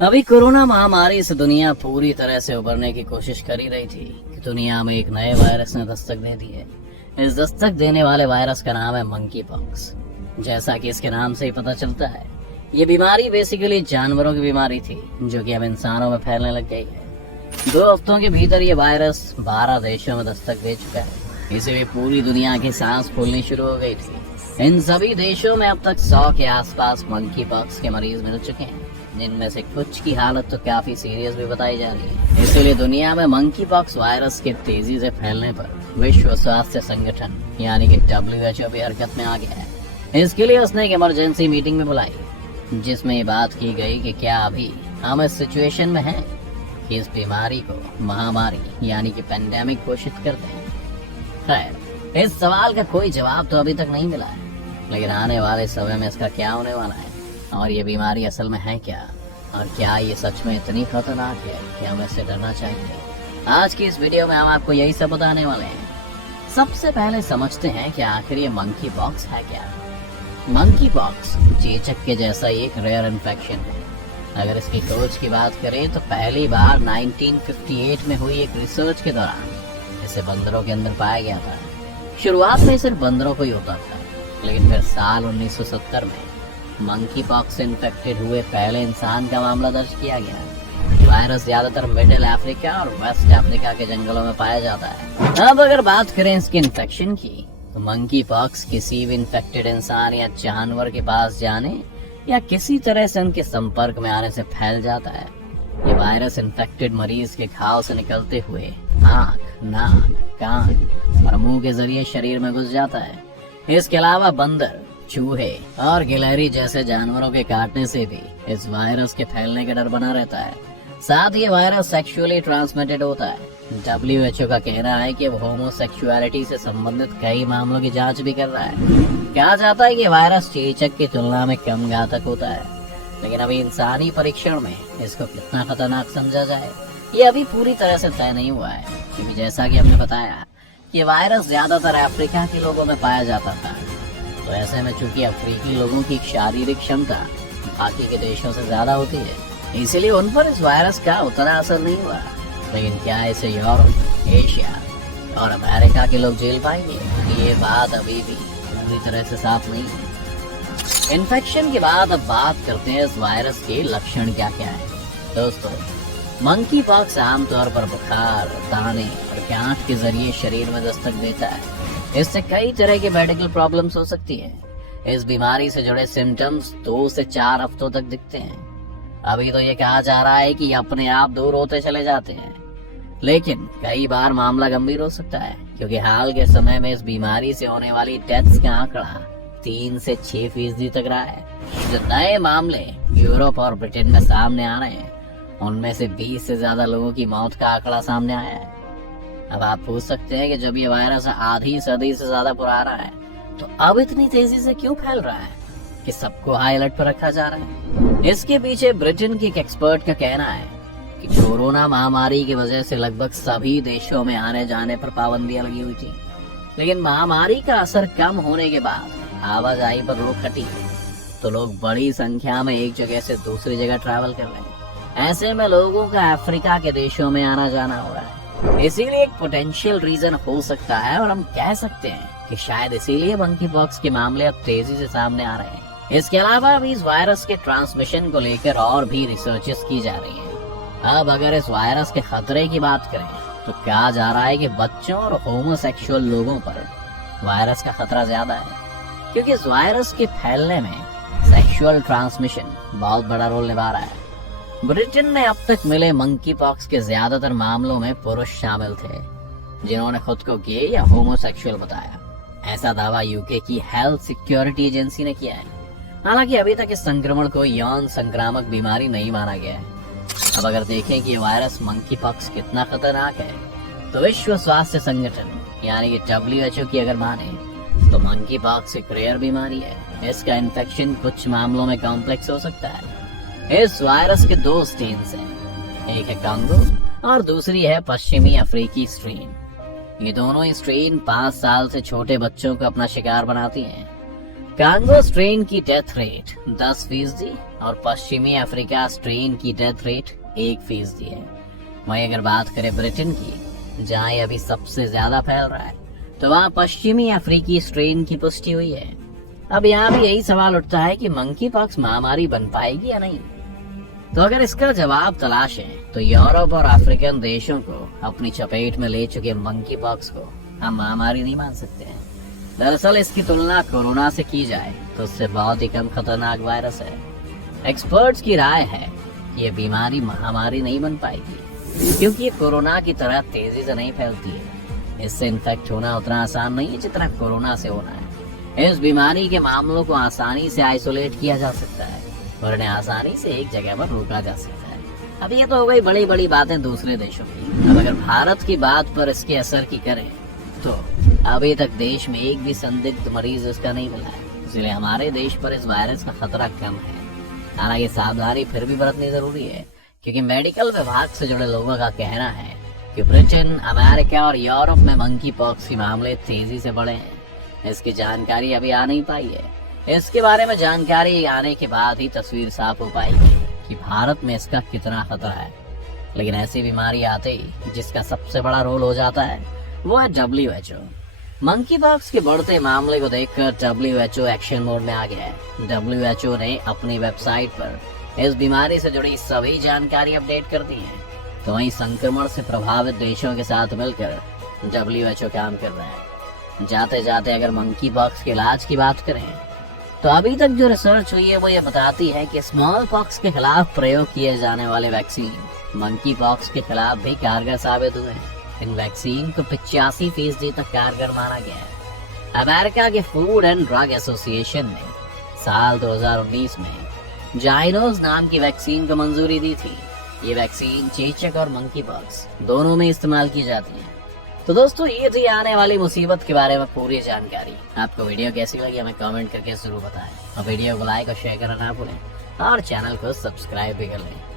अभी कोरोना महामारी से दुनिया पूरी तरह से उबरने की कोशिश कर ही रही थी कि दुनिया में एक नए वायरस ने दस्तक दे दी है। इस दस्तक देने वाले वायरस का नाम है मंकी पॉक्स। जैसा कि इसके नाम से ही पता चलता है, ये बीमारी बेसिकली जानवरों की बीमारी थी जो कि अब इंसानों में फैलने लग गई है। 2 हफ्तों के भीतर ये वायरस 12 देशों में दस्तक दे चुका है। इसे भी पूरी दुनिया की सांस फूलनी शुरू हो गई थी। इन सभी देशों में अब तक 100 के आसपास मंकी पॉक्स के मरीज मिल चुके हैं, जिनमें से कुछ की हालत तो काफी सीरियस भी बताई जा रही है। इसीलिए दुनिया में मंकी पॉक्स वायरस के तेजी से फैलने पर विश्व स्वास्थ्य संगठन यानी कि WHO भी हरकत में आ गया है। इसके लिए उसने एक इमरजेंसी मीटिंग में बुलाई, जिसमें ये बात की गई कि क्या अभी हम इस सिचुएशन में हैं कि इस बीमारी को महामारी यानी कि पेंडेमिक घोषित कर दें। खैर, इस सवाल का कोई जवाब तो अभी तक नहीं मिला है, लेकिन आने वाले समय में इसका क्या होने वाला है और ये बीमारी असल में है क्या, और क्या ये सच में इतनी खतरनाक है कि हमें इससे डरना चाहिए। आज की इस वीडियो में हम आपको यही सब बताने वाले हैं। सबसे पहले समझते हैं कि आखिर ये मंकी पॉक्स है क्या। मंकी पॉक्स चेचक के जैसा एक रेयर इन्फेक्शन है। अगर इसकी खोज की बात करें तो पहली बार 1958 में हुई एक रिसर्च के दौरान इसे बंदरों के अंदर पाया गया था। शुरुआत में सिर्फ बंदरों को ही होता था, लेकिन फिर साल 1970 में मंकी पॉक्स से इन्फेक्टेड हुए पहले इंसान का मामला दर्ज किया गया। वायरस ज्यादातर मिडिल अफ्रीका और वेस्ट अफ्रीका के जंगलों में पाया जाता है। अब अगर बात करें इसके इन्फेक्शन की, तो मंकी पॉक्स किसी भी इन्फेक्टेड इंसान या जानवर के पास जाने या किसी तरह से उनके संपर्क में आने से फैल जाता है। ये वायरस इन्फेक्टेड मरीज के घाव से निकलते हुए आँख, नाक, कान और मुंह के जरिए शरीर में घुस जाता है। इसके अलावा बंदर, चूहे और गिलहरी जैसे जानवरों के काटने से भी इस वायरस के फैलने का डर बना रहता है। साथ ही ये वायरस सेक्सुअली ट्रांसमिटेड होता है। WHO का कहना है कि वो होमोसेक्सुअलिटी से संबंधित कई मामलों की जांच भी कर रहा है। कहा जाता है कि वायरस चेचक की तुलना में कम घातक होता है, लेकिन अभी इंसानी परीक्षण में इसको कितना खतरनाक समझा जाए ये अभी पूरी तरह से तय नहीं हुआ है, क्योंकि जैसा कि हमने बताया कि वायरस ज्यादातर अफ्रीका के लोगों में पाया जाता था। तो ऐसे में चूंकि अफ्रीकी लोगों की शारीरिक क्षमता बाकी के देशों से ज्यादा होती है, इसीलिए उन पर इस वायरस का उतना असर नहीं हुआ। लेकिन क्या इसे यूरोप, एशिया और अमेरिका के लोग झेल पाएंगे, ये बात अभी भी पूरी तरह से साफ नहीं है। इन्फेक्शन के बाद अब बात करते हैं इस वायरस के लक्षण क्या क्या है। दोस्तों, मंकी पॉक्स आमतौर पर बुखार, दाने और गांठ के जरिए शरीर में दस्तक देता है। इससे कई तरह के मेडिकल प्रॉब्लम्स हो सकती है। इस बीमारी से जुड़े सिम्टम्स 2 से 4 हफ्तों तक दिखते हैं। अभी तो ये कहा जा रहा है कि अपने आप दूर होते चले जाते हैं, लेकिन कई बार मामला गंभीर हो सकता है, क्योंकि हाल के समय में इस बीमारी से होने वाली डेथ्स का आंकड़ा 3 से 6% तक रहा है। जो नए मामले यूरोप और ब्रिटेन में सामने आ रहे हैं, उनमें से 20 से ज्यादा लोगों की मौत का आंकड़ा सामने आया है। अब आप पूछ सकते हैं कि जब ये वायरस आधी सदी से ज्यादा पुराना है, तो अब इतनी तेजी से क्यों फैल रहा है कि सबको हाई अलर्ट पर रखा जा रहा है। इसके पीछे ब्रिटेन के एक एक्सपर्ट का कहना है कि कोरोना महामारी की वजह से लगभग सभी देशों में आने जाने पर पाबंदियां लगी हुई थी, लेकिन महामारी का असर कम होने के बाद आवाजाही पर रोक हटी, तो लोग बड़ी संख्या में एक जगह से दूसरी जगह ट्रैवल कर रहे हैं। ऐसे में लोगों का अफ्रीका के देशों में आना जाना हो रहा है। इसीलिए एक पोटेंशियल रीजन हो सकता है, और हम कह सकते हैं कि शायद इसीलिए मंकी पॉक्स के मामले अब तेजी से सामने आ रहे हैं। इसके अलावा अभी इस वायरस के ट्रांसमिशन को लेकर और भी रिसर्चेस की जा रही हैं। अब अगर इस वायरस के खतरे की बात करें, तो कहा जा रहा है कि बच्चों और होमोसेक्सुअल लोगों पर वायरस का खतरा ज्यादा है, क्योंकि इस वायरस के फैलने में सेक्सुअल ट्रांसमिशन बहुत बड़ा रोल निभा रहा है। ब्रिटेन में अब तक मिले मंकी पॉक्स के ज्यादातर मामलों में पुरुष शामिल थे, जिन्होंने खुद को गे या होमोसेक्सुअल बताया। ऐसा दावा यूके की हेल्थ सिक्योरिटी एजेंसी ने किया है। हालांकि अभी तक इस संक्रमण को यौन संक्रामक बीमारी नहीं माना गया है। अब अगर देखें कि वायरस मंकी पॉक्स कितना खतरनाक है, तो विश्व स्वास्थ्य संगठन यानी कि WHO की अगर माने, तो मंकी पॉक्स एक रेयर बीमारी है। इसका इन्फेक्शन कुछ मामलों में कॉम्प्लेक्स हो सकता है। इस वायरस के 2 स्ट्रेन्स हैं, एक है कांगो और दूसरी है पश्चिमी अफ्रीकी स्ट्रेन। ये दोनों ही स्ट्रेन 5 साल से छोटे बच्चों को अपना शिकार बनाती हैं। कांगो स्ट्रेन की डेथ रेट 10% और पश्चिमी अफ्रीका स्ट्रेन की डेथ रेट 1% है। वहीं अगर बात करें ब्रिटेन की, जहां ये अभी सबसे ज्यादा फैल रहा है, तो वहां पश्चिमी अफ्रीकी स्ट्रेन की पुष्टि हुई है। अब यहाँ भी यही सवाल उठता है कि मंकी पॉक्स महामारी बन पाएगी या नहीं। तो अगर इसका जवाब तलाशें तो यूरोप और अफ्रीकन देशों को अपनी चपेट में ले चुके मंकी पॉक्स को हम महामारी नहीं मान सकते हैं। दरअसल इसकी तुलना कोरोना से की जाए तो उससे बहुत ही कम खतरनाक वायरस है। एक्सपर्ट्स की राय है ये बीमारी महामारी नहीं बन पाएगी, क्योंकि ये कोरोना की तरह तेजी से नहीं फैलती है। इससे इन्फेक्ट होना उतना आसान नहीं है जितना कोरोना से होना है। इस बीमारी के मामलों को आसानी से आइसोलेट किया जा सकता है और इन्हें आसानी से एक जगह पर रोका जा सकता है। अब ये तो हो गई बड़ी बड़ी बातें दूसरे देशों की। अब अगर भारत की बात पर इसके असर की करें तो अभी तक देश में एक भी संदिग्ध मरीज इसका नहीं मिला है, इसलिए हमारे देश पर इस वायरस का खतरा कम है। हालांकि सावधानी फिर भी बरतनी जरूरी है, क्योंकि मेडिकल विभाग से जुड़े लोगों का कहना है कि ब्रिटेन, अमेरिका और यूरोप में मंकी पॉक्स के मामले तेजी से बढ़े हैं। इसकी जानकारी अभी आ नहीं पाई है। इसके बारे में जानकारी आने के बाद ही तस्वीर साफ हो पाएगी कि भारत में इसका कितना खतरा है। लेकिन ऐसी बीमारी आते ही जिसका सबसे बड़ा रोल हो जाता है वो है WHO। मंकी पॉक्स के बढ़ते मामले को देखकर WHO एक्शन मोड में आ गया है। WHO ने अपनी वेबसाइट पर इस बीमारी से जुड़ी सभी जानकारी अपडेट कर दी है। तो वहीं संक्रमण से प्रभावित देशों के साथ मिलकर WHO काम कर रहा है। जाते जाते अगर मंकी पॉक्स के इलाज की बात करें तो अभी तक जो रिसर्च हुई है वो ये बताती है कि स्मॉल पॉक्स के खिलाफ प्रयोग किए जाने वाले वैक्सीन मंकी पॉक्स के खिलाफ भी कारगर साबित हुए हैं। इन वैक्सीन को 85% तक कारगर माना गया है। अमेरिका के फूड एंड ड्रग एसोसिएशन ने साल 2019 में जाइनोस नाम की वैक्सीन को मंजूरी दी थी। ये वैक्सीन चेचक और मंकी पॉक्स दोनों में इस्तेमाल की जाती है। तो दोस्तों, ये थी आने वाली मुसीबत के बारे में पूरी जानकारी। आपको वीडियो कैसी लगी हमें कमेंट करके जरूर बताएं और वीडियो को लाइक और शेयर करना ना भूलें और चैनल को सब्सक्राइब भी कर लें।